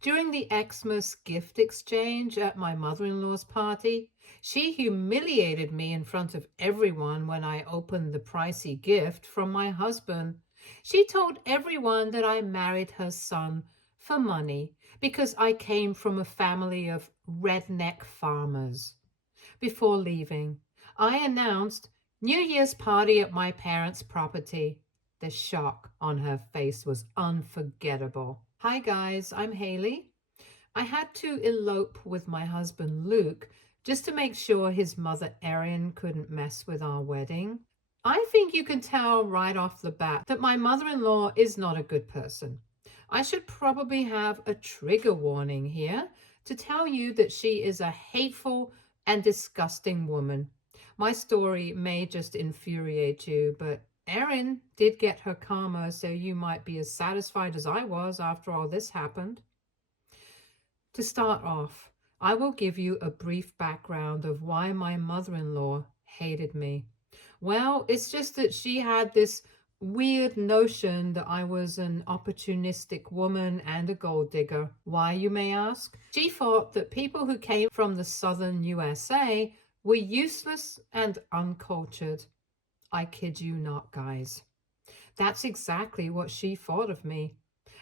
During the Xmas gift exchange at my mother-in-law's party, she humiliated me in front of everyone when I opened the pricey gift from my husband. She told everyone that I married her son for money because I came from a family of redneck farmers. Before leaving, I announced New Year's party at my parents' property. The shock on her face was unforgettable. Hi guys, I'm Hailey. I had to elope with my husband Luke just to make sure his mother Erin couldn't mess with our wedding. I think you can tell right off the bat that my mother-in-law is not a good person. I should probably have a trigger warning here to tell you that she is a hateful and disgusting woman. My story may just infuriate you, but Erin did get her karma, so you might be as satisfied as I was after all this happened. To start off, I will give you a brief background of why my mother-in-law hated me. Well, it's just that she had this weird notion that I was an opportunistic woman and a gold digger. Why, you may ask? She thought that people who came from the southern USA were useless and uncultured. I kid you not, guys. That's exactly what she thought of me.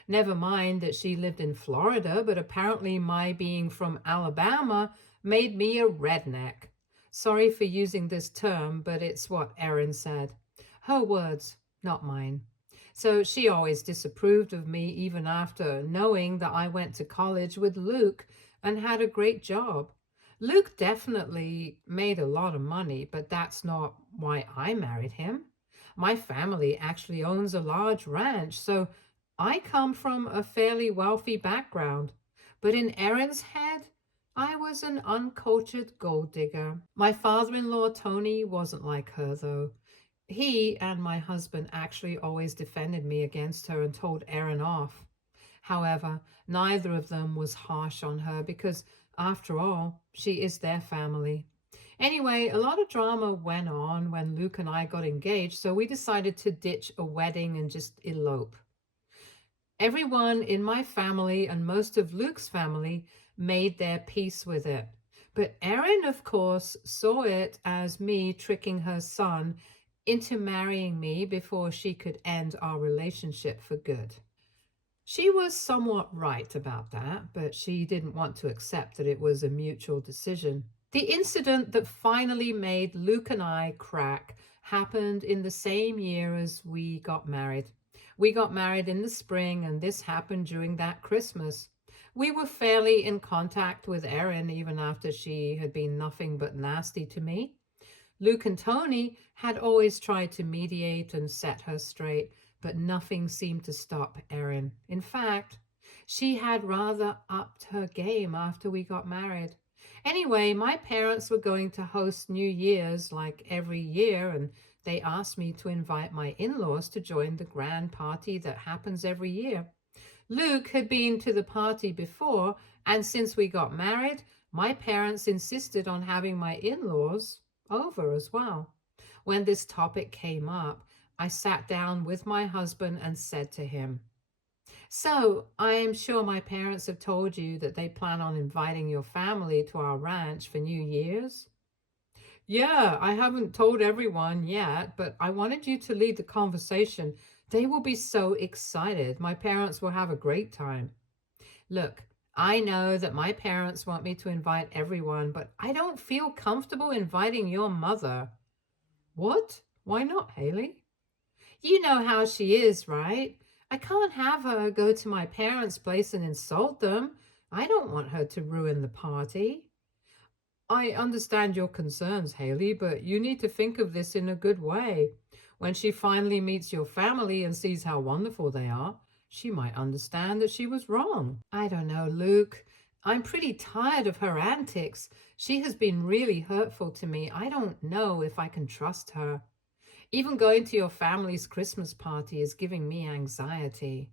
Never mind that she lived in Florida, but apparently my being from Alabama made me a redneck. Sorry for using this term, but it's what Erin said. Her words, not mine. So she always disapproved of me even after knowing that I went to college with Luke and had a great job. Luke definitely made a lot of money, but that's not why I married him. My family actually owns a large ranch, so I come from a fairly wealthy background. But in Erin's head, I was an uncultured gold digger. My father-in-law, Tony, wasn't like her, though. He and my husband actually always defended me against her and told Erin off. However, neither of them was harsh on her because, after all, she is their family. Anyway, a lot of drama went on when Luke and I got engaged, so we decided to ditch a wedding and just elope. Everyone in my family and most of Luke's family made their peace with it. But Erin, of course, saw it as me tricking her son into marrying me before she could end our relationship for good. She was somewhat right about that, but she didn't want to accept that it was a mutual decision. The incident that finally made Luke and I crack happened in the same year as we got married. We got married in the spring, and this happened during that Christmas. We were fairly in contact with Erin even after she had been nothing but nasty to me. Luke and Tony had always tried to mediate and set her straight, but nothing seemed to stop Erin. In fact, she had rather upped her game after we got married. Anyway, my parents were going to host New Year's like every year, and they asked me to invite my in-laws to join the grand party that happens every year. Luke had been to the party before, and since we got married, my parents insisted on having my in-laws over as well. When this topic came up, I sat down with my husband and said to him, "So, I am sure my parents have told you that they plan on inviting your family to our ranch for New Year's?" "Yeah, I haven't told everyone yet, but I wanted you to lead the conversation. They will be so excited. My parents will have a great time." Look, I know that my parents want me to invite everyone, but I don't feel comfortable inviting your mother. What? Why not, Hailey? You know how she is, right? I can't have her go to my parents' place and insult them. I don't want her to ruin the party. I understand your concerns, Hailey, but you need to think of this in a good way. When she finally meets your family and sees how wonderful they are, she might understand that she was wrong. I don't know, Luke. I'm pretty tired of her antics. She has been really hurtful to me. I don't know if I can trust her. Even going to your family's Christmas party is giving me anxiety.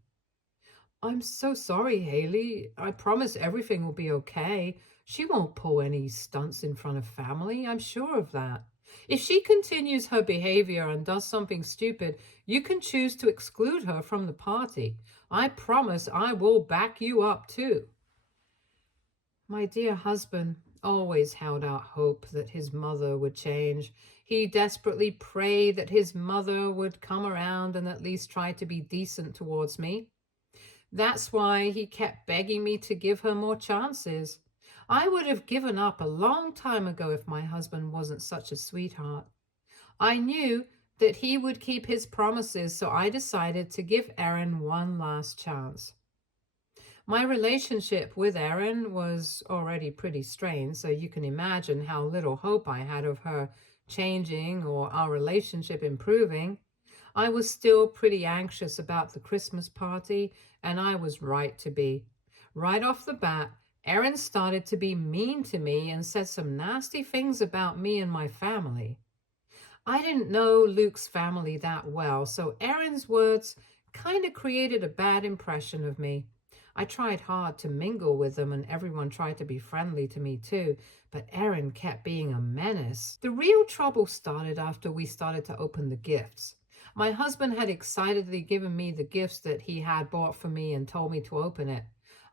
I'm so sorry, Hailey. I promise everything will be okay. She won't pull any stunts in front of family. I'm sure of that. If she continues her behavior and does something stupid, you can choose to exclude her from the party. I promise I will back you up too. My dear husband always held out hope that his mother would change. He desperately prayed that his mother would come around and at least try to be decent towards me. That's why he kept begging me to give her more chances. I would have given up a long time ago if my husband wasn't such a sweetheart. I knew that he would keep his promises, so I decided to give Erin one last chance. My relationship with Erin was already pretty strained, so you can imagine how little hope I had of her changing or our relationship improving. I was still pretty anxious about the Christmas party, and I was right to be. Right off the bat, Erin started to be mean to me and said some nasty things about me and my family. I didn't know Luke's family that well, so Erin's words kind of created a bad impression of me. I tried hard to mingle with them, and everyone tried to be friendly to me too, but Erin kept being a menace. The real trouble started after we started to open the gifts. My husband had excitedly given me the gifts that he had bought for me and told me to open it.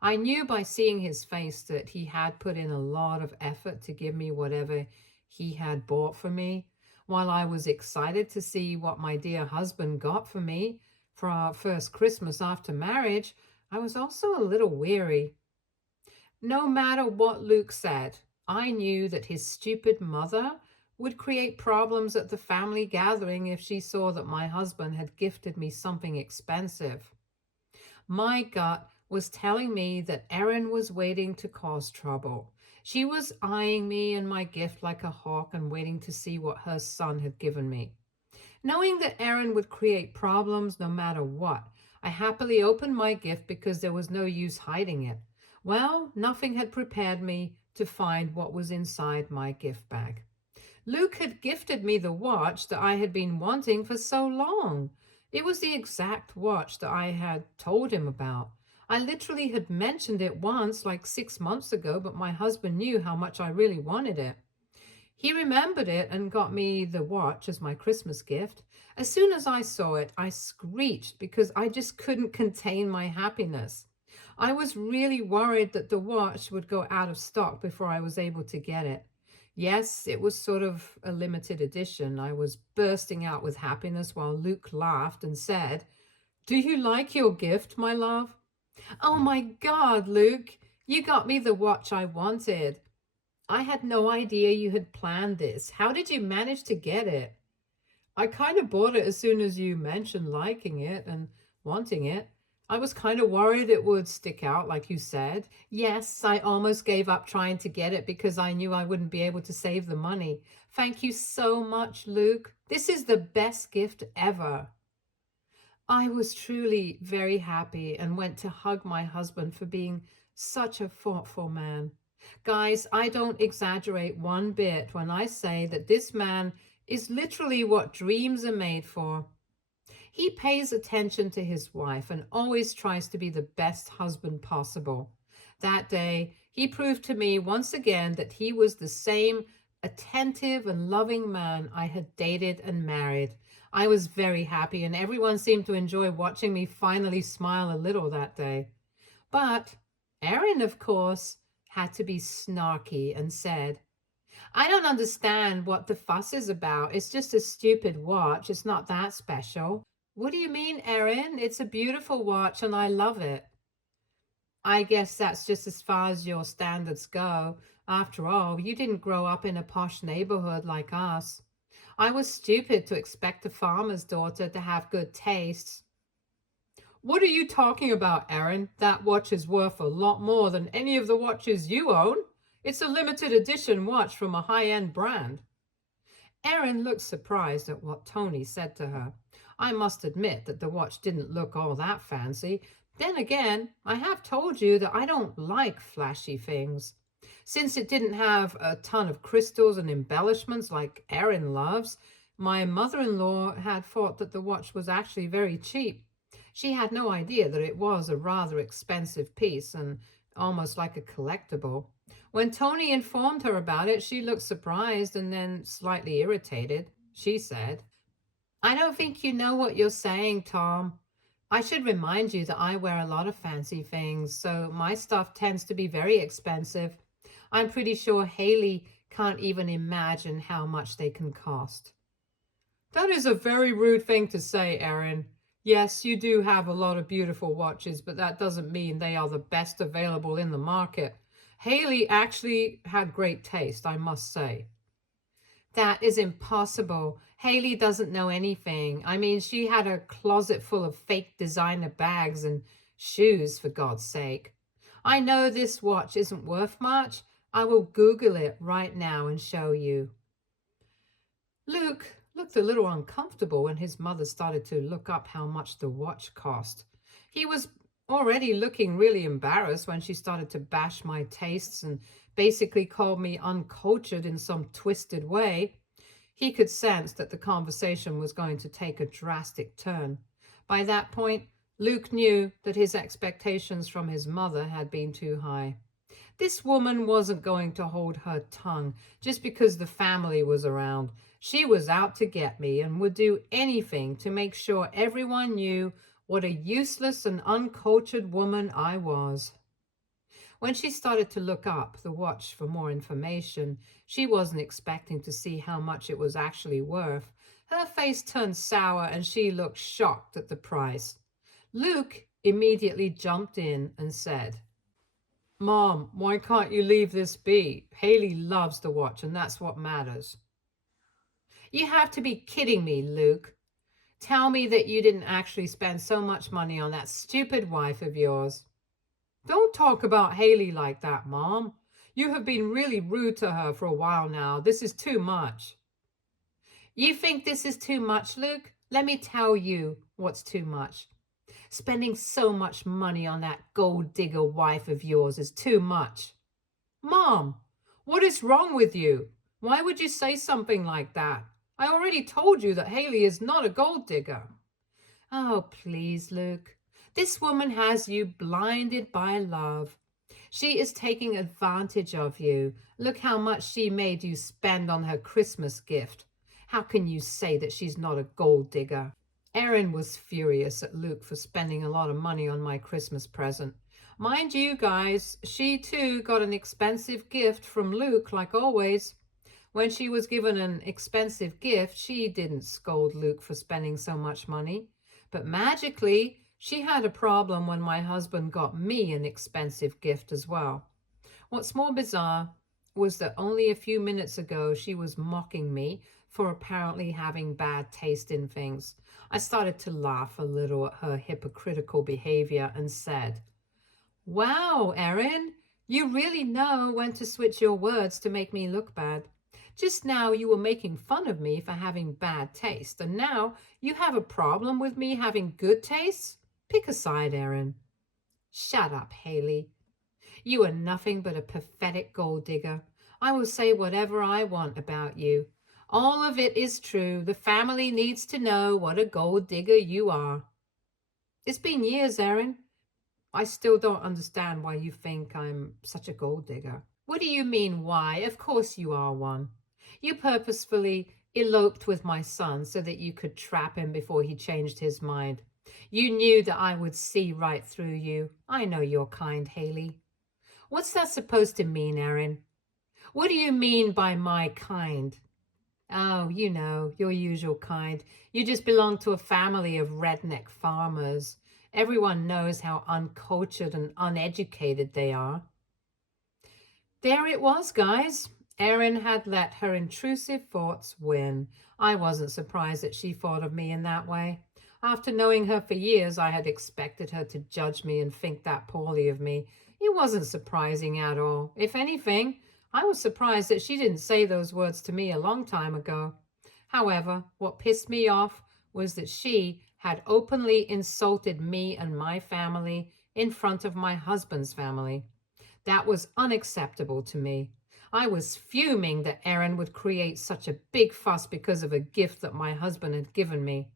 I knew by seeing his face that he had put in a lot of effort to give me whatever he had bought for me. While I was excited to see what my dear husband got for me for our first Christmas after marriage, I was also a little weary. No matter what Luke said, I knew that his stupid mother would create problems at the family gathering if she saw that my husband had gifted me something expensive. My gut was telling me that Erin was waiting to cause trouble. She was eyeing me and my gift like a hawk and waiting to see what her son had given me. Knowing that Erin would create problems no matter what, I happily opened my gift because there was no use hiding it. Well, nothing had prepared me to find what was inside my gift bag. Luke had gifted me the watch that I had been wanting for so long. It was the exact watch that I had told him about. I literally had mentioned it once, like 6 months ago, but my husband knew how much I really wanted it. He remembered it and got me the watch as my Christmas gift. As soon as I saw it, I screeched because I just couldn't contain my happiness. I was really worried that the watch would go out of stock before I was able to get it. Yes, it was sort of a limited edition. I was bursting out with happiness while Luke laughed and said, "Do you like your gift, my love?" "Oh my God, Luke, you got me the watch I wanted. I had no idea you had planned this. How did you manage to get it?" "I kind of bought it as soon as you mentioned liking it and wanting it. I was kind of worried it would stick out, like you said. Yes, I almost gave up trying to get it because I knew I wouldn't be able to save the money. Thank you so much, Luke. This is the best gift ever." I was truly very happy and went to hug my husband for being such a thoughtful man. Guys, I don't exaggerate one bit when I say that this man is literally what dreams are made for. He pays attention to his wife and always tries to be the best husband possible. That day, he proved to me once again that he was the same attentive and loving man I had dated and married. I was very happy, and everyone seemed to enjoy watching me finally smile a little that day. But Erin, of course, had to be snarky and said, "I don't understand what the fuss is about. It's just a stupid watch. It's not that special." "What do you mean, Erin? It's a beautiful watch and I love it." "I guess that's just as far as your standards go. After all, you didn't grow up in a posh neighborhood like us. I was stupid to expect a farmer's daughter to have good tastes." "What are you talking about, Erin? That watch is worth a lot more than any of the watches you own. It's a limited edition watch from a high-end brand." Erin looked surprised at what Tony said to her. I must admit that the watch didn't look all that fancy. Then again, I have told you that I don't like flashy things. Since it didn't have a ton of crystals and embellishments like Erin loves, my mother-in-law had thought that the watch was actually very cheap. She had no idea that it was a rather expensive piece and almost like a collectible. When Tony informed her about it, she looked surprised and then slightly irritated. She said, "I don't think you know what you're saying, Tom. I should remind you that I wear a lot of fancy things, so my stuff tends to be very expensive. I'm pretty sure Hailey can't even imagine how much they can cost. That is a very rude thing to say, Erin. Yes, you do have a lot of beautiful watches, but that doesn't mean they are the best available in the market. Hailey actually had great taste, I must say. That is impossible. Hailey doesn't know anything. I mean, she had a closet full of fake designer bags and shoes, for God's sake. I know this watch isn't worth much. I will Google it right now and show you. Luke looked a little uncomfortable when his mother started to look up how much the watch cost. He was already looking really embarrassed when she started to bash my tastes and basically called me uncultured in some twisted way. He could sense that the conversation was going to take a drastic turn. By that point, Luke knew that his expectations from his mother had been too high. This woman wasn't going to hold her tongue just because the family was around. She was out to get me and would do anything to make sure everyone knew what a useless and uncultured woman I was. When she started to look up the watch for more information, she wasn't expecting to see how much it was actually worth. Her face turned sour and she looked shocked at the price. Luke immediately jumped in and said, "Mom, why can't you leave this be? Hailey loves the watch and that's what matters." You have to be kidding me, Luke. Tell me that you didn't actually spend so much money on that stupid wife of yours. Don't talk about Hailey like that, Mom. You have been really rude to her for a while now. This is too much. You think this is too much, Luke? Let me tell you what's too much. Spending so much money on that gold digger wife of yours is too much. Mom, what is wrong with you? Why would you say something like that? I already told you that Hailey is not a gold digger. Oh, please, Luke. This woman has you blinded by love. She is taking advantage of you. Look how much she made you spend on her Christmas gift. How can you say that she's not a gold digger? Erin was furious at Luke for spending a lot of money on my Christmas present. Mind you, guys, she too got an expensive gift from Luke, like always. When she was given an expensive gift, she didn't scold Luke for spending so much money. But magically, she had a problem when my husband got me an expensive gift as well. What's more bizarre was that only a few minutes ago, she was mocking me for apparently having bad taste in things. I started to laugh a little at her hypocritical behavior and said, "Wow, Erin, you really know when to switch your words to make me look bad. Just now you were making fun of me for having bad taste, and now you have a problem with me having good taste? Pick a side, Erin." Shut up, Hailey. You are nothing but a pathetic gold digger. I will say whatever I want about you. All of it is true. The family needs to know what a gold digger you are. It's been years, Erin. I still don't understand why you think I'm such a gold digger. What do you mean, why? Of course you are one. You purposefully eloped with my son so that you could trap him before he changed his mind. You knew that I would see right through you. I know your kind, Hailey. What's that supposed to mean, Erin? What do you mean by my kind? Oh, you know, your usual kind. You just belong to a family of redneck farmers. Everyone knows how uncultured and uneducated they are. There it was, guys. Erin had let her intrusive thoughts win. I wasn't surprised that she thought of me in that way. After knowing her for years, I had expected her to judge me and think that poorly of me. It wasn't surprising at all. If anything, I was surprised that she didn't say those words to me a long time ago. However, what pissed me off was that she had openly insulted me and my family in front of my husband's family. That was unacceptable to me. I was fuming that Erin would create such a big fuss because of a gift that my husband had given me.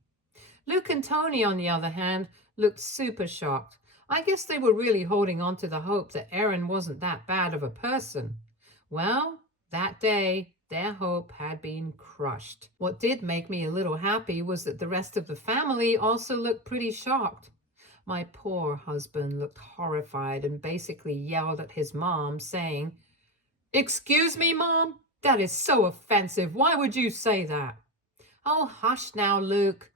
Luke and Tony, on the other hand, looked super shocked. I guess they were really holding on to the hope that Erin wasn't that bad of a person. Well, that day, their hope had been crushed. What did make me a little happy was that the rest of the family also looked pretty shocked. My poor husband looked horrified and basically yelled at his mom, saying, "Excuse me, Mom? That is so offensive. Why would you say that?" "Oh, hush now, Luke.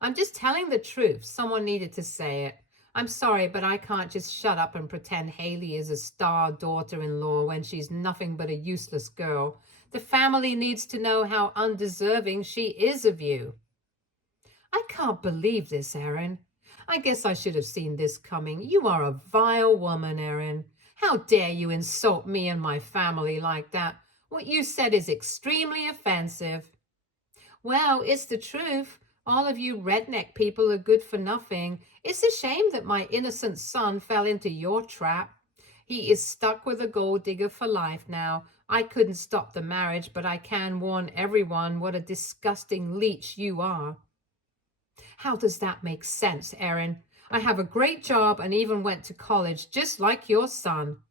I'm just telling the truth. Someone needed to say it. I'm sorry, but I can't just shut up and pretend Hailey is a star daughter-in-law when she's nothing but a useless girl. The family needs to know how undeserving she is of you." "I can't believe this, Erin. I guess I should have seen this coming. You are a vile woman, Erin. How dare you insult me and my family like that? What you said is extremely offensive." "Well, it's the truth. All of you redneck people are good for nothing. It's a shame that my innocent son fell into your trap. He is stuck with a gold digger for life now. I couldn't stop the marriage, but I can warn everyone what a disgusting leech you are." "How does that make sense, Erin? I have a great job and even went to college just like your son."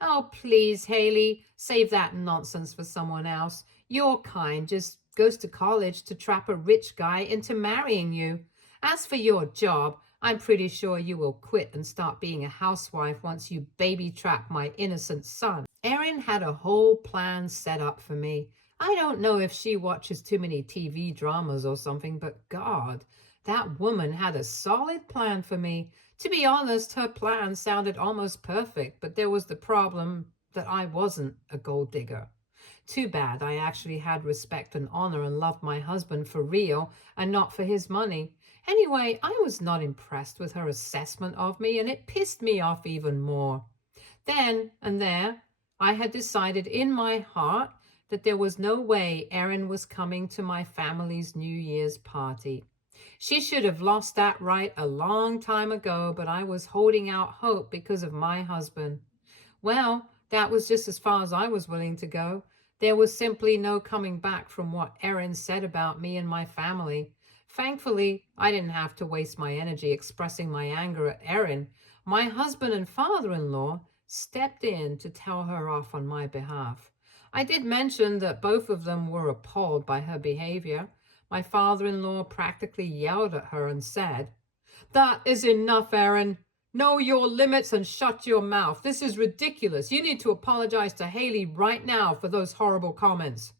"Oh, please, Hailey, save that nonsense for someone else. Your kind just goes to college to trap a rich guy into marrying you. As for your job, I'm pretty sure you will quit and start being a housewife once you baby trap my innocent son." Erin had a whole plan set up for me. I don't know if she watches too many TV dramas or something, but God, that woman had a solid plan for me. To be honest, her plan sounded almost perfect, but there was the problem that I wasn't a gold digger. Too bad. I actually had respect and honor and loved my husband for real and not for his money. Anyway, I was not impressed with her assessment of me, and it pissed me off even more. Then and there, I had decided in my heart that there was no way Erin was coming to my family's New Year's party. She should have lost that right a long time ago, but I was holding out hope because of my husband. Well, that was just as far as I was willing to go. There was simply no coming back from what Erin said about me and my family. Thankfully, I didn't have to waste my energy expressing my anger at Erin. My husband and father-in-law stepped in to tell her off on my behalf. I did mention that both of them were appalled by her behavior. My father-in-law practically yelled at her and said, "That is enough, Erin. Know your limits and shut your mouth. This is ridiculous. You need to apologize to Hailey right now for those horrible comments."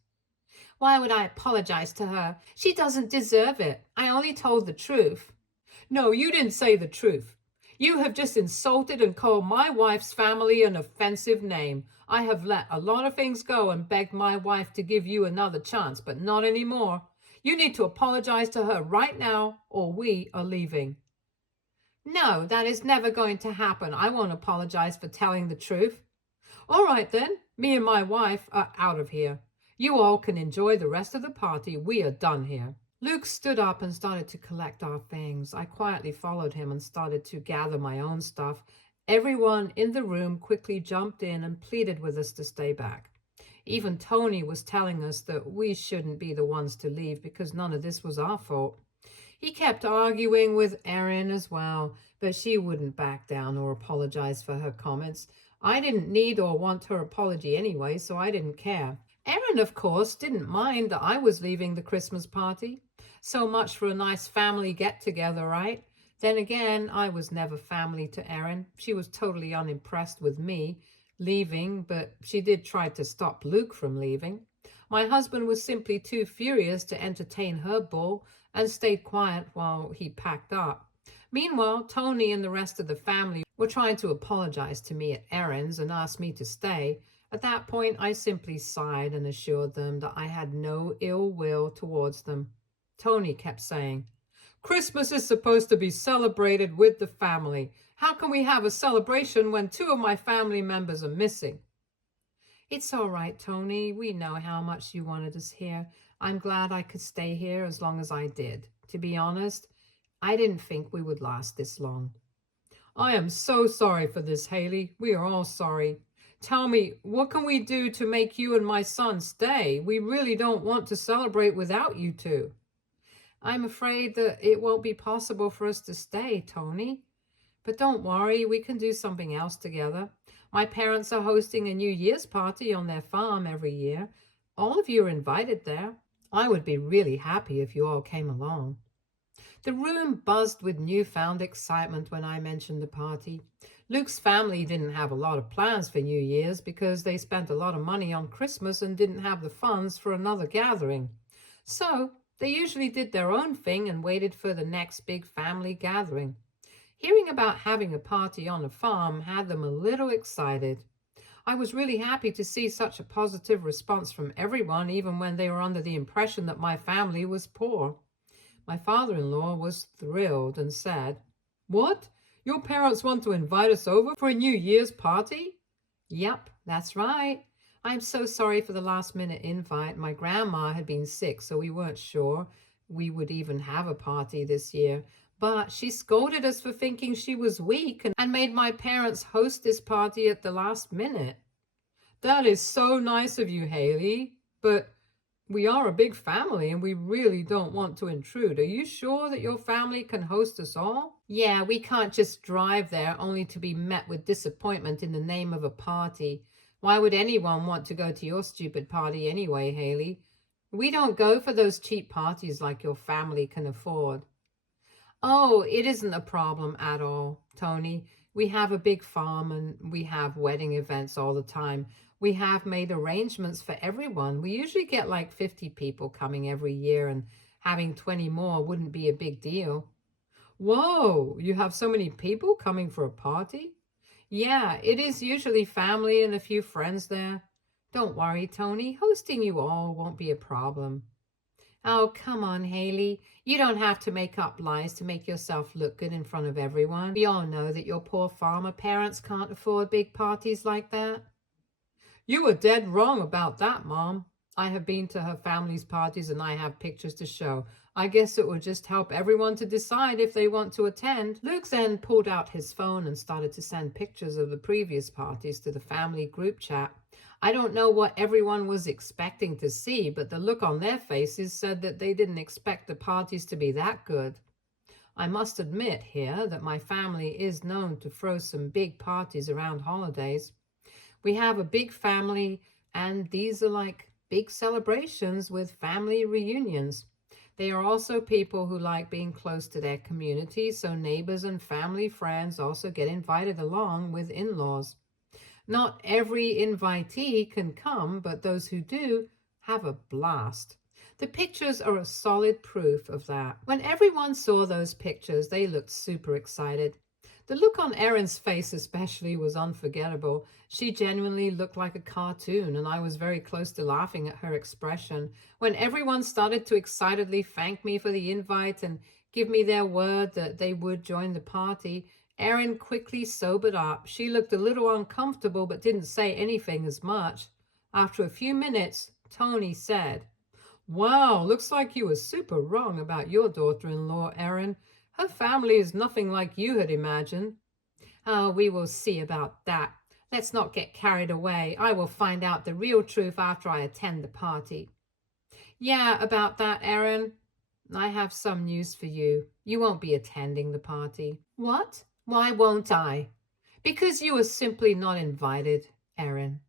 "Why would I apologize to her? She doesn't deserve it. I only told the truth." "No, you didn't say the truth. You have just insulted and called my wife's family an offensive name. I have let a lot of things go and begged my wife to give you another chance, but not anymore. You need to apologize to her right now, or we are leaving." "No, that is never going to happen. I won't apologize for telling the truth." "All right, then. Me and my wife are out of here. You all can enjoy the rest of the party. We are done here." Luke stood up and started to collect our things. I quietly followed him and started to gather my own stuff. Everyone in the room quickly jumped in and pleaded with us to stay back. Even Tony was telling us that we shouldn't be the ones to leave because none of this was our fault. He kept arguing with Erin as well, but she wouldn't back down or apologize for her comments. I didn't need or want her apology anyway, so I didn't care. Erin, of course, didn't mind that I was leaving the Christmas party. So much for a nice family get-together, right? Then again, I was never family to Erin. She was totally unimpressed with me leaving, but she did try to stop Luke from leaving. My husband was simply too furious to entertain her bull and stayed quiet while he packed up. Meanwhile, Tony and the rest of the family were trying to apologize to me at Erin's and asked me to stay. At that point, I simply sighed and assured them that I had no ill will towards them. Tony kept saying, "Christmas is supposed to be celebrated with the family. How can we have a celebration when two of my family members are missing?" "It's all right, Tony. We know how much you wanted us here. I'm glad I could stay here as long as I did. To be honest, I didn't think we would last this long." "I am so sorry for this, Hailey. We are all sorry. Tell me, what can we do to make you and my son stay? We really don't want to celebrate without you two." "I'm afraid that it won't be possible for us to stay, Tony. But don't worry, we can do something else together. My parents are hosting a New Year's party on their farm every year. All of you are invited there. I would be really happy if you all came along." The room buzzed with newfound excitement when I mentioned the party. Luke's family didn't have a lot of plans for New Year's because they spent a lot of money on Christmas and didn't have the funds for another gathering. So they usually did their own thing and waited for the next big family gathering. Hearing about having a party on a farm had them a little excited. I was really happy to see such a positive response from everyone, even when they were under the impression that my family was poor. My father-in-law was thrilled and said, "What? Your parents want to invite us over for a New Year's party?" "Yep, that's right. I'm so sorry for the last-minute invite. My grandma had been sick, so we weren't sure we would even have a party this year. But she scolded us for thinking she was weak and made my parents host this party at the last minute." "That is so nice of you, Hailey. But we are a big family and we really don't want to intrude. Are you sure that your family can host us all?" "Yeah, we can't just drive there only to be met with disappointment in the name of a party. Why would anyone want to go to your stupid party anyway, Hailey? We don't go for those cheap parties like your family can afford." "Oh, it isn't a problem at all, Tony. We have a big farm and we have wedding events all the time. We have made arrangements for everyone. We usually get like 50 people coming every year, and having 20 more wouldn't be a big deal." "Whoa, you have so many people coming for a party?" "Yeah, it is usually family and a few friends there. Don't worry, Tony. Hosting you all won't be a problem." "Oh, come on, Hailey. You don't have to make up lies to make yourself look good in front of everyone. We all know that your poor farmer parents can't afford big parties like that." "You were dead wrong about that, Mom. I have been to her family's parties and I have pictures to show. I guess it will just help everyone to decide if they want to attend." Luke then pulled out his phone and started to send pictures of the previous parties to the family group chat. I don't know what everyone was expecting to see, but the look on their faces said that they didn't expect the parties to be that good. I must admit here that my family is known to throw some big parties around holidays. We have a big family, and these are like big celebrations with family reunions. They are also people who like being close to their community, so neighbors and family friends also get invited along with in-laws. Not every invitee can come, but those who do have a blast. The pictures are a solid proof of that. When everyone saw those pictures, they looked super excited. The look on Erin's face especially was unforgettable. She genuinely looked like a cartoon, and I was very close to laughing at her expression. When everyone started to excitedly thank me for the invite and give me their word that they would join the party, Erin quickly sobered up. She looked a little uncomfortable but didn't say anything as much. After a few minutes, Tony said, "Wow, looks like you were super wrong about your daughter-in-law, Erin. Her family is nothing like you had imagined." "Oh, we will see about that. Let's not get carried away. I will find out the real truth after I attend the party." "Yeah, about that, Erin. I have some news for you. You won't be attending the party." "What? Why won't I?" "Because you were simply not invited, Erin."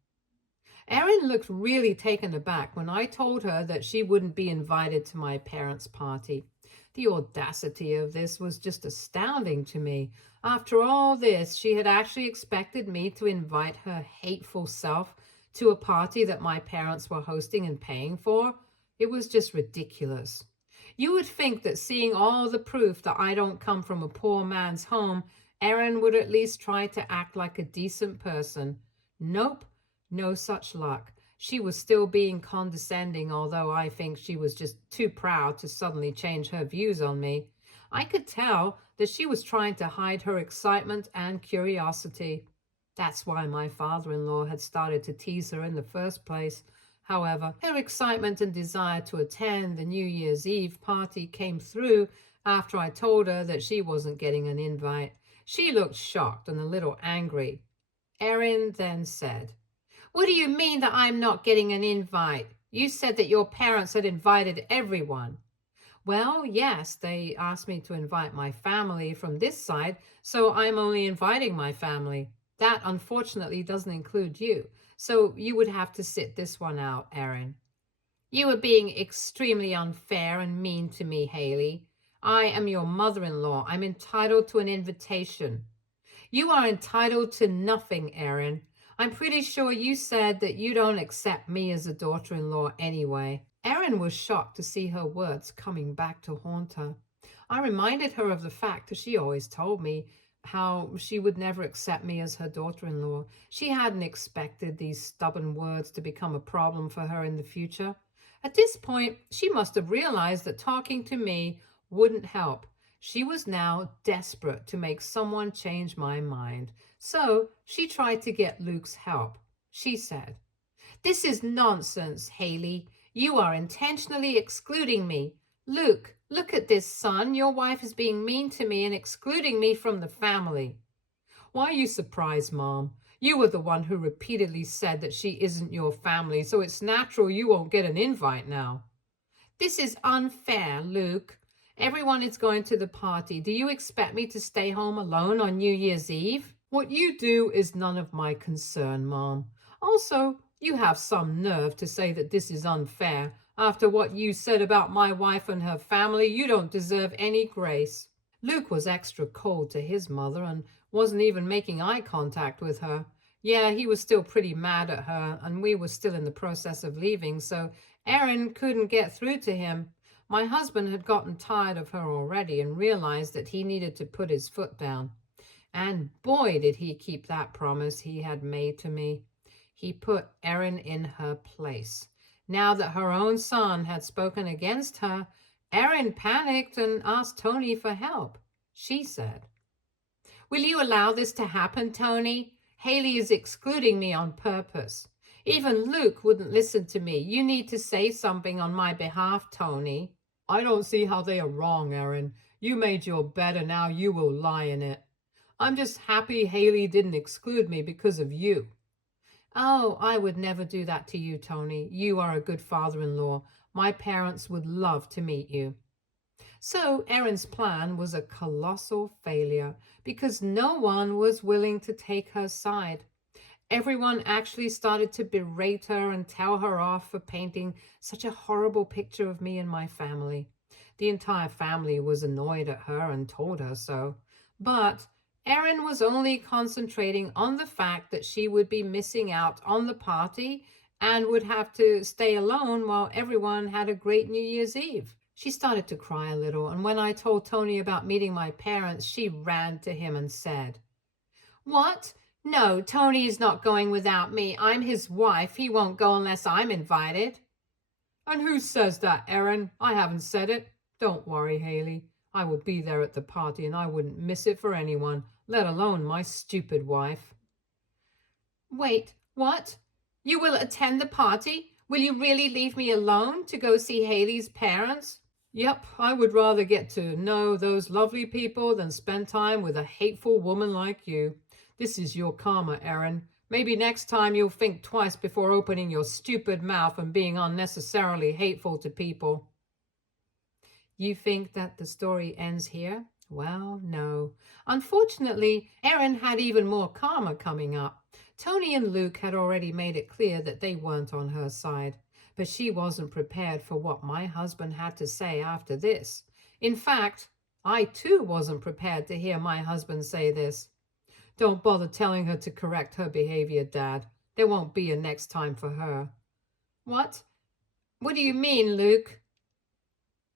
Erin looked really taken aback when I told her that she wouldn't be invited to my parents' party. The audacity of this was just astounding to me. After all this, she had actually expected me to invite her hateful self to a party that my parents were hosting and paying for. It was just ridiculous. You would think that seeing all the proof that I don't come from a poor man's home, Erin would at least try to act like a decent person. Nope, no such luck. She was still being condescending, although I think she was just too proud to suddenly change her views on me. I could tell that she was trying to hide her excitement and curiosity. That's why my father-in-law had started to tease her in the first place. However, her excitement and desire to attend the New Year's Eve party came through after I told her that she wasn't getting an invite. She looked shocked and a little angry. Erin then said, "What do you mean that I'm not getting an invite? You said that your parents had invited everyone." "Well, yes, they asked me to invite my family from this side, so I'm only inviting my family. That unfortunately doesn't include you, so you would have to sit this one out, Erin." "You are being extremely unfair and mean to me, Hailey. I am your mother-in-law. I'm entitled to an invitation. You are entitled to nothing, Erin. I'm pretty sure you said that you don't accept me as a daughter-in-law anyway. Erin was shocked to see her words coming back to haunt her. I reminded her of the fact that she always told me how she would never accept me as her daughter-in-law. She hadn't expected these stubborn words to become a problem for her in the future. At this point, she must have realized that talking to me wouldn't help. She was now desperate to make someone change my mind. So she tried to get Luke's help. She said, "This is nonsense, Hailey. You are intentionally excluding me. Luke, look at this, son. Your wife is being mean to me and excluding me from the family." "Why are you surprised, Mom? You were the one who repeatedly said that she isn't your family, so it's natural you won't get an invite now." "This is unfair, Luke. Everyone is going to the party. Do you expect me to stay home alone on New Year's Eve?" "What you do is none of my concern, Mom. Also, you have some nerve to say that this is unfair. After what you said about my wife and her family, you don't deserve any grace." Luke was extra cold to his mother and wasn't even making eye contact with her. Yeah, he was still pretty mad at her, and we were still in the process of leaving, so Erin couldn't get through to him. My husband had gotten tired of her already and realized that he needed to put his foot down. And boy, did he keep that promise he had made to me. He put Erin in her place. Now that her own son had spoken against her, Erin panicked and asked Tony for help. She said, "Will you allow this to happen, Tony? Hailey is excluding me on purpose. Even Luke wouldn't listen to me. You need to say something on my behalf, Tony." "I don't see how they are wrong, Erin. You made your bed and now you will lie in it. I'm just happy Hailey didn't exclude me because of you." "Oh, I would never do that to you, Tony. You are a good father-in-law. My parents would love to meet you." So Erin's plan was a colossal failure because no one was willing to take her side. Everyone actually started to berate her and tell her off for painting such a horrible picture of me and my family. The entire family was annoyed at her and told her so. But Erin was only concentrating on the fact that she would be missing out on the party and would have to stay alone while everyone had a great New Year's Eve. She started to cry a little, and when I told Tony about meeting my parents, she ran to him and said, "What? No, Tony is not going without me. I'm his wife. He won't go unless I'm invited." "And who says that, Erin? I haven't said it. Don't worry, Hailey. I will be there at the party and I wouldn't miss it for anyone, let alone my stupid wife." "Wait, what? You will attend the party? Will you really leave me alone to go see Hailey's parents?" "Yep, I would rather get to know those lovely people than spend time with a hateful woman like you. This is your karma, Erin. Maybe next time you'll think twice before opening your stupid mouth and being unnecessarily hateful to people." You think that the story ends here? Well, no. Unfortunately, Erin had even more karma coming up. Tony and Luke had already made it clear that they weren't on her side, but she wasn't prepared for what my husband had to say after this. In fact, I too wasn't prepared to hear my husband say this. "Don't bother telling her to correct her behavior, Dad. There won't be a next time for her." "What? What do you mean, Luke?"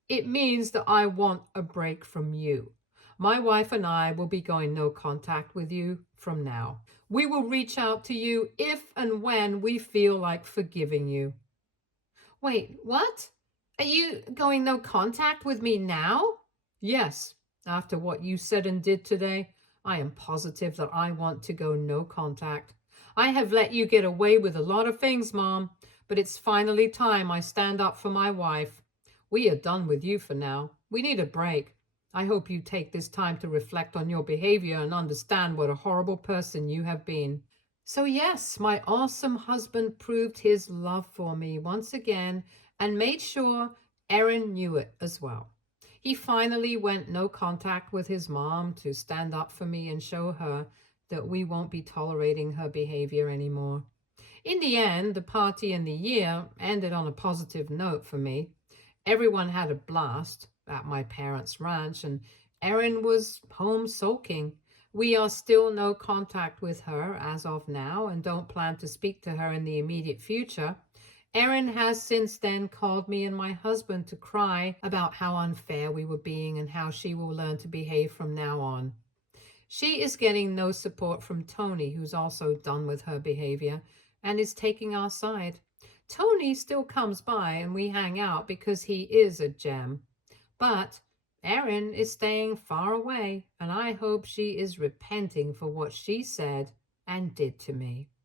"It means that I want a break from you. My wife and I will be going no contact with you from now. We will reach out to you if and when we feel like forgiving you." "Wait, what? Are you going no contact with me now?" "Yes. After what you said and did today, I am positive that I want to go no contact. I have let you get away with a lot of things, Mom, but it's finally time I stand up for my wife. We are done with you for now. We need a break. I hope you take this time to reflect on your behavior and understand what a horrible person you have been." So yes, my awesome husband proved his love for me once again and made sure Erin knew it as well. He finally went no contact with his mom to stand up for me and show her that we won't be tolerating her behavior anymore. In the end, the party and the year ended on a positive note for me. Everyone had a blast. at my parents' ranch, and Erin was home sulking. We are still no contact with her as of now and don't plan to speak to her in the immediate future. Erin has since then called me and my husband to cry about how unfair we were being and how she will learn to behave from now on. She is getting no support from Tony, who's also done with her behavior and is taking our side. Tony still comes by and we hang out because he is a gem. But Erin is staying far away, and I hope she is repenting for what she said and did to me.